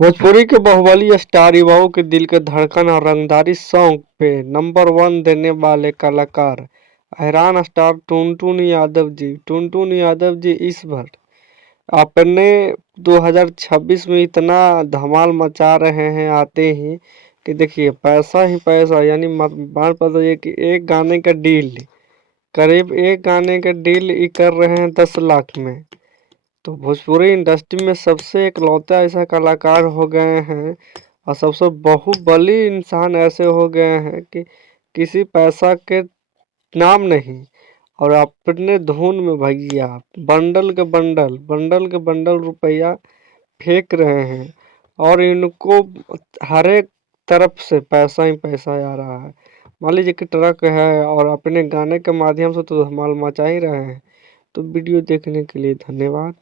भोजपुरी के बाहुबली स्टार युवाओं के दिल के धड़कन और रंगदारी सॉन्ग पे नंबर 1 देने वाले कलाकार हैरान स्टार टुनटुन यादव जी। टुनटुन यादव जी इस बार अपने 2026 में इतना धमाल मचा रहे हैं आते ही कि देखिए पैसा ही पैसा, यानी मान पड़िए कि एक गाने का डील, करीब एक गाने का डील ही कर रहे हैं 10 लाख में। तो भोजपुरी इंडस्ट्री में सबसे इकलौता ऐसा कलाकार हो गए हैं और सबसे बाहुबली इंसान ऐसे हो गए हैं कि किसी पैसा के नाम नहीं, और अपने धुन में भैया बंडल के बंडल रुपया फेंक रहे हैं और इनको हर एक तरफ से पैसा ही पैसा आ रहा है। मान लीजिए कि ट्रक है और अपने गाने के माध्यम से तो धमाल मचा ही रहे हैं। तो वीडियो देखने के लिए धन्यवाद।